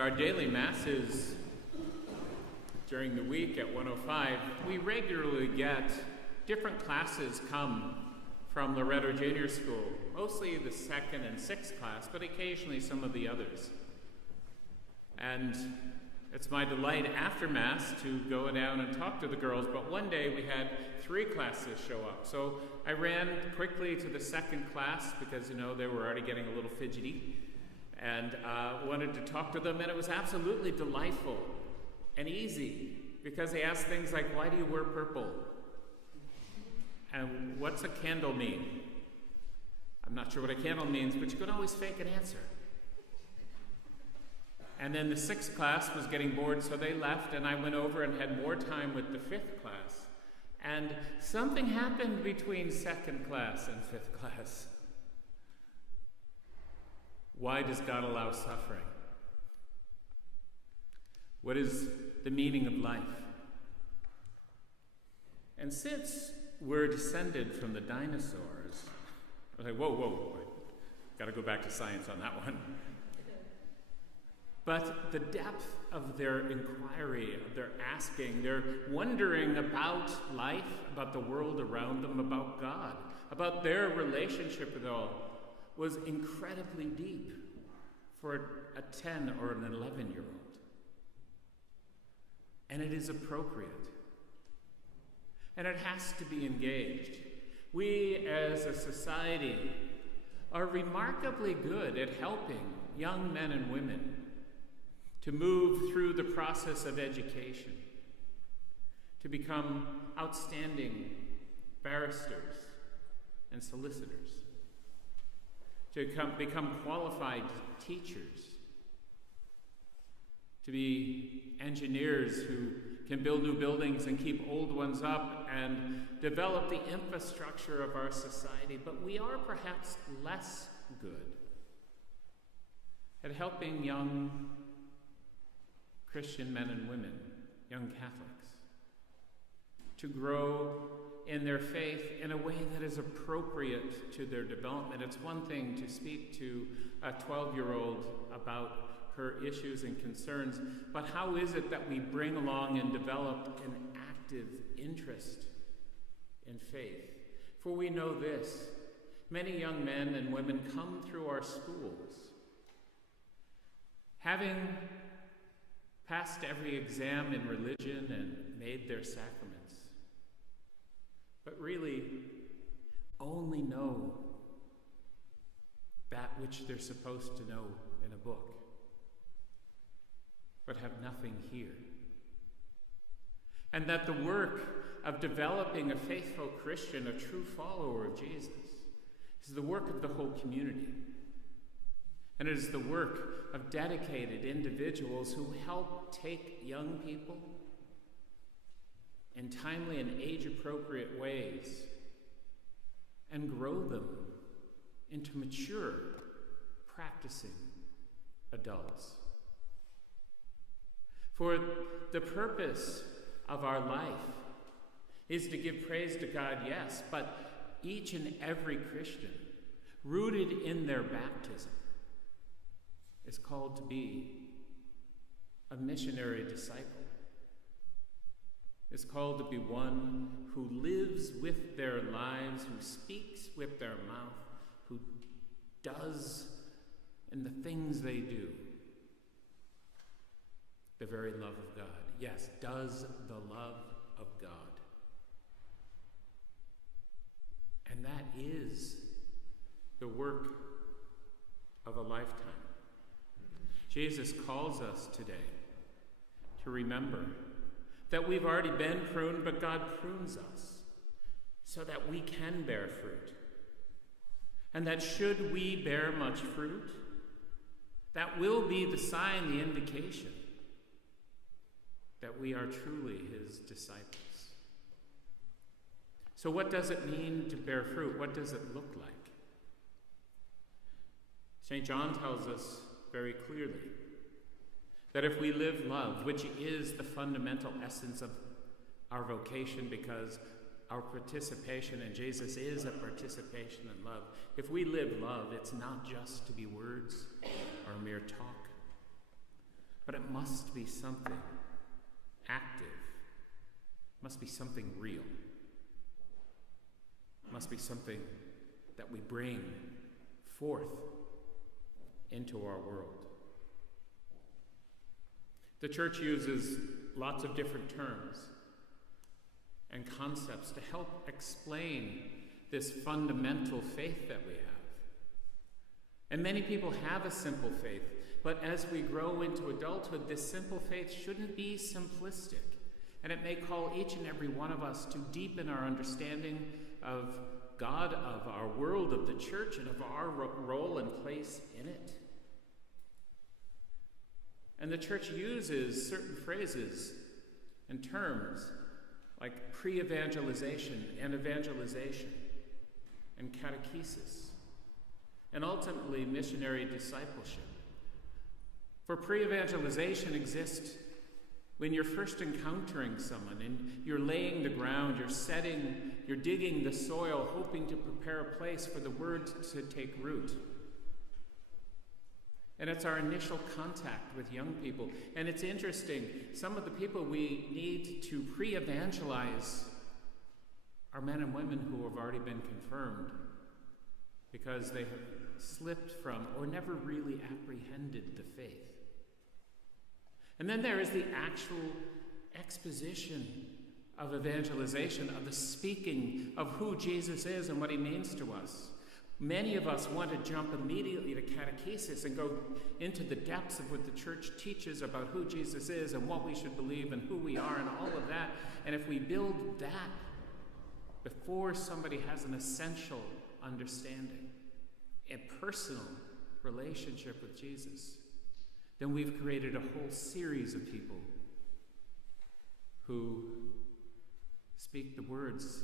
our daily masses during the week at 105, we regularly get different classes come from Loretto Junior School, mostly the 2nd and 6th class, but occasionally some of the others. And it's my delight after Mass to go down and talk to the girls, but one day we had 3 classes show up. So I ran quickly to the 2nd class because, they were already getting a little fidgety, and wanted to talk to them, and it was absolutely delightful and easy because they asked things like, why do you wear purple? And what's a candle mean? I'm not sure what a candle means, but you could always fake an answer. And then the 6th class was getting bored, so they left, and I went over and had more time with the 5th class. And something happened between 2nd class and 5th class. Why does God allow suffering? What is the meaning of life? And since we're descended from the dinosaurs, I was like, whoa, got to go back to science on that one. But the depth of their inquiry, of their asking, their wondering about life, about the world around them, about God, about their relationship with it all, was incredibly deep for a 10 or an 11-year-old. And it is appropriate. And it has to be engaged. We as a society are remarkably good at helping young men and women to move through the process of education, to become outstanding barristers and solicitors, to become qualified teachers, to be engineers who can build new buildings and keep old ones up and develop the infrastructure of our society. But we are perhaps less good at helping young Christian men and women, young Catholics, to grow in their faith in a way that is appropriate to their development. It's one thing to speak to a 12-year-old about her issues and concerns, but how is it that we bring along and develop an active interest in faith? For we know this, many young men and women come through our schools having passed every exam in religion and made their sacraments, but really only know that which they're supposed to know in a book, but have nothing here. And that the work of developing a faithful Christian, a true follower of Jesus, is the work of the whole community. And it is the work of dedicated individuals who help take young people in timely and age-appropriate ways and grow them into mature, practicing adults. For the purpose of our life is to give praise to God, yes, but each and every Christian, rooted in their baptism, is called to be a missionary disciple. Is called to be one who lives with their lives, who speaks with their mouth, who does in the things they do the very love of God. Yes, does the love of God. And that is the work of a lifetime. Jesus calls us today to remember that we've already been pruned, but God prunes us so that we can bear fruit. And that should we bear much fruit, that will be the sign, the indication that we are truly his disciples. So what does it mean to bear fruit? What does it look like? St. John tells us very clearly that if we live love, which is the fundamental essence of our vocation, because our participation in Jesus is a participation in love. If we live love, it's not just to be words or mere talk, but it must be something active. It must be something real. It must be something that we bring forth into our world. The church uses lots of different terms and concepts to help explain this fundamental faith that we have. And many people have a simple faith, but as we grow into adulthood, this simple faith shouldn't be simplistic. And it may call each and every one of us to deepen our understanding of God, of our world, of the church, and of our role and place in it. And the church uses certain phrases and terms like pre-evangelization and evangelization and catechesis, and ultimately missionary discipleship. For pre-evangelization exists when you're first encountering someone and you're laying the ground, you're digging the soil, hoping to prepare a place for the word to take root. And it's our initial contact with young people. And it's interesting, some of the people we need to pre-evangelize are men and women who have already been confirmed because they have slipped from or never really apprehended the faith. And then there is the actual exposition of evangelization, of the speaking of who Jesus is and what he means to us. Many of us want to jump immediately to catechesis and go into the depths of what the church teaches about who Jesus is and what we should believe and who we are and all of that. And if we build that before somebody has an essential understanding, a personal relationship with Jesus, then we've created a whole series of people who speak the words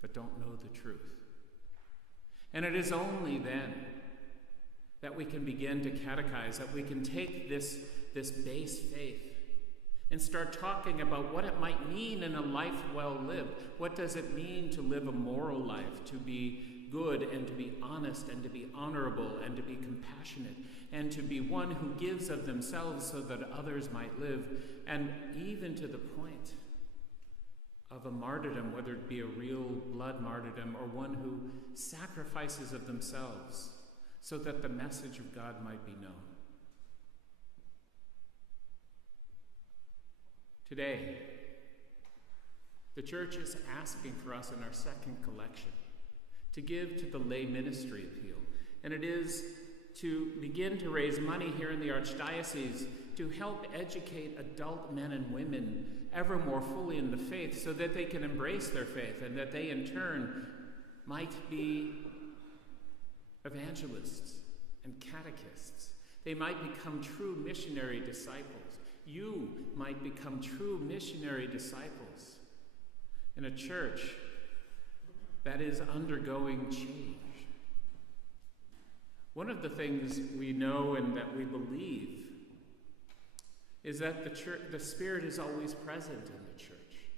but don't know the truth. And it is only then that we can begin to catechize, that we can take this base faith and start talking about what it might mean in a life well lived. What does it mean to live a moral life, to be good and to be honest and to be honorable and to be compassionate and to be one who gives of themselves so that others might live, and even to the point of a martyrdom, whether it be a real blood martyrdom or one who sacrifices of themselves so that the message of God might be known. Today, the church is asking for us in our second collection to give to the lay ministry appeal, and it is to begin to raise money here in the Archdiocese to help educate adult men and women ever more fully in the faith so that they can embrace their faith and that they in turn might be evangelists and catechists. They might become true missionary disciples. You might become true missionary disciples in a church that is undergoing change. One of the things we know and that we believe is that the Spirit is always present in the church.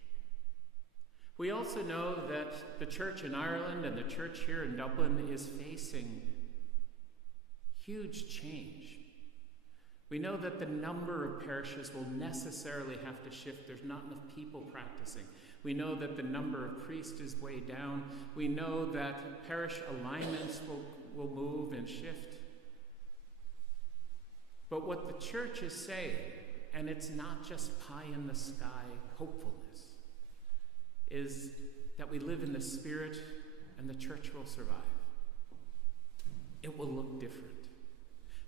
We also know that the church in Ireland and the church here in Dublin is facing huge change. We know that the number of parishes will necessarily have to shift. There's not enough people practicing. We know that the number of priests is way down. We know that parish alignments will move and shift. But what the church is saying, and it's not just pie-in-the-sky hopefulness, is that we live in the Spirit and the church will survive. It will look different.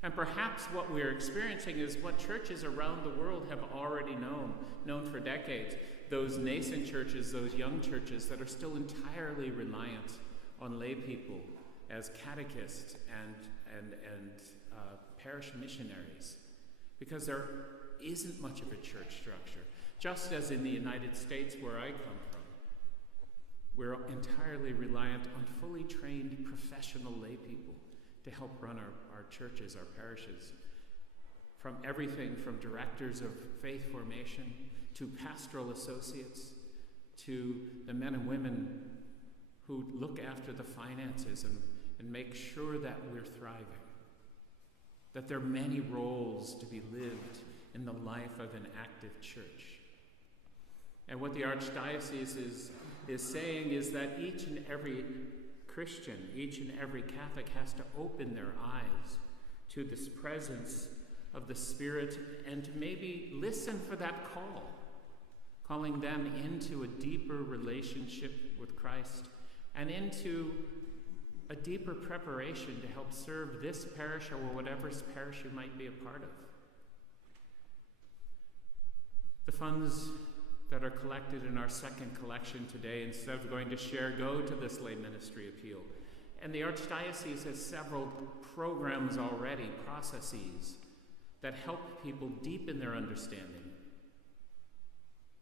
And perhaps what we're experiencing is what churches around the world have already known for decades. Those nascent churches, those young churches that are still entirely reliant on lay people as catechists and parish missionaries, because there isn't much of a church structure. Just as in the United States, where I come from, we're entirely reliant on fully trained professional lay people to help run our churches, our parishes. From everything from directors of faith formation to pastoral associates to the men and women who look after the finances and make sure that we're thriving. That there are many roles to be lived in the life of an active church. And what the Archdiocese is saying is that each and every Christian, each and every Catholic has to open their eyes to this presence of the Spirit and to maybe listen for that call, calling them into a deeper relationship with Christ and into a deeper preparation to help serve this parish or whatever parish you might be a part of. The funds that are collected in our second collection today, instead of going to share, go to this lay ministry appeal. And the Archdiocese has several programs already, processes, that help people deepen their understanding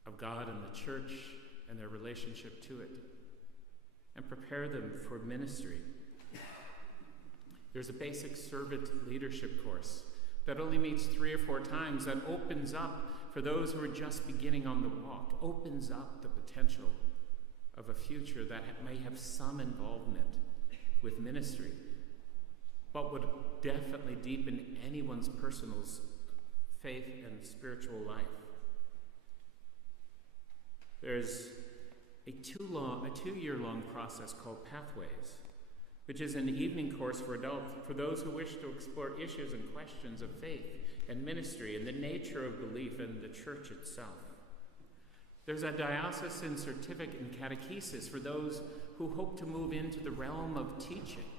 of God and the church and their relationship to it, and prepare them for ministry. There's a basic servant leadership course that only meets 3 or 4 times, that opens up for those who are just beginning on the walk, opens up the potential of a future that may have some involvement with ministry, but would definitely deepen anyone's personal faith and spiritual life. There's a 2-year-long process called Pathways, which is an evening course for adults, for those who wish to explore issues and questions of faith and ministry and the nature of belief in the church itself. There's a diocesan certificate in catechesis for those who hope to move into the realm of teaching.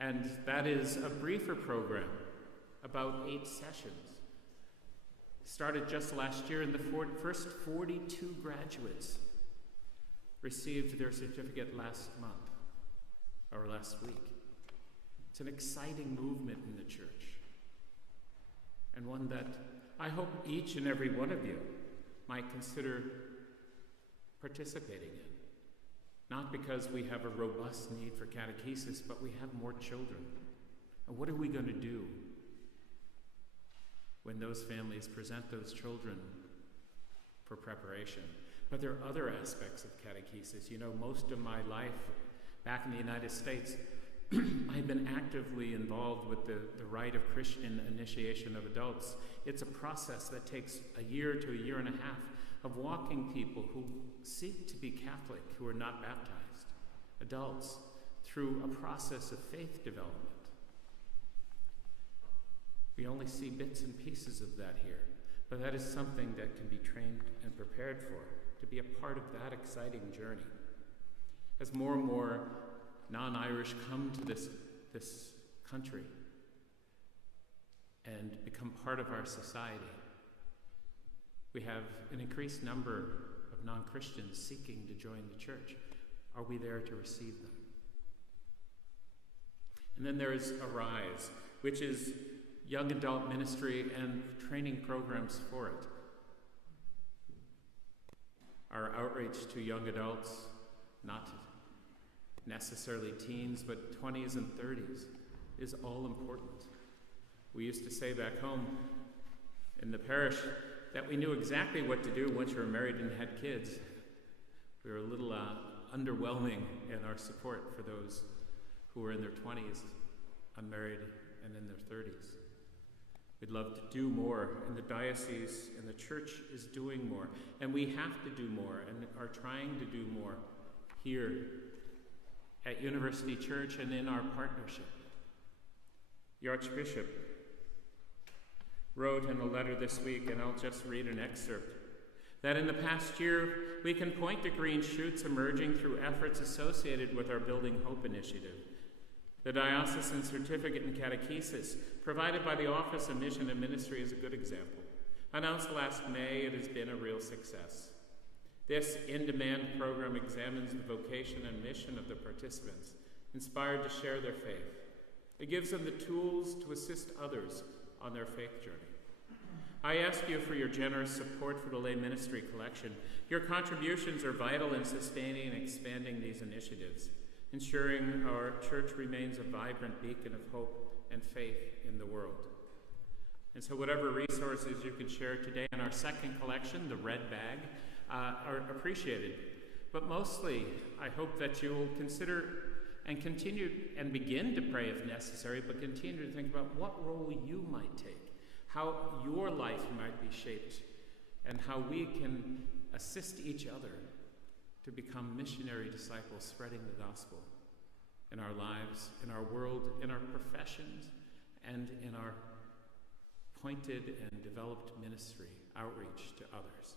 And that is a briefer program, about 8 sessions. Started just last year, and the first 42 graduates received their certificate last month, or last week. It's an exciting movement in the church, and one that I hope each and every one of you might consider participating in. Not because we have a robust need for catechesis, but we have more children. And what are we going to do when those families present those children for preparation? But there are other aspects of catechesis. You know, most of my life back in the United States, I've been actively involved with the rite of Christian initiation of adults. It's a process that takes a year to a year and a half of walking people who seek to be Catholic, who are not baptized, adults, through a process of faith development. We only see bits and pieces of that here, but that is something that can be trained and prepared for, to be a part of that exciting journey. As more and more non-Irish come to this country and become part of our society, we have an increased number of non-Christians seeking to join the church. Are we there to receive them? And then there is Arise, which is young adult ministry and training programs for it. Our outreach to young adults, not necessarily teens, but 20s and 30s, is all important. We used to say back home in the parish that we knew exactly what to do once you were married and had kids. We were a little underwhelming in our support for those who were in their 20s, unmarried, and in their 30s. We'd love to do more, and the diocese and the church is doing more, and we have to do more and are trying to do more here at University Church and in our partnership. The Archbishop wrote in a letter this week, and I'll just read an excerpt, that in the past year we can point to green shoots emerging through efforts associated with our Building Hope initiative. The diocesan certificate in catechesis, provided by the Office of Mission and Ministry, is a good example. Announced last May, it has been a real success. This in-demand program examines the vocation and mission of the participants, inspired to share their faith. It gives them the tools to assist others on their faith journey. I ask you for your generous support for the lay ministry collection. Your contributions are vital in sustaining and expanding these initiatives, ensuring our church remains a vibrant beacon of hope and faith in the world. And so whatever resources you can share today in our second collection, the red bag, are appreciated. But mostly, I hope that you will consider and continue and begin to pray if necessary, but continue to think about what role you might take. how your life might be shaped, and how we can assist each other to become missionary disciples spreading the gospel in our lives, in our world, in our professions, and in our pointed and developed ministry outreach to others.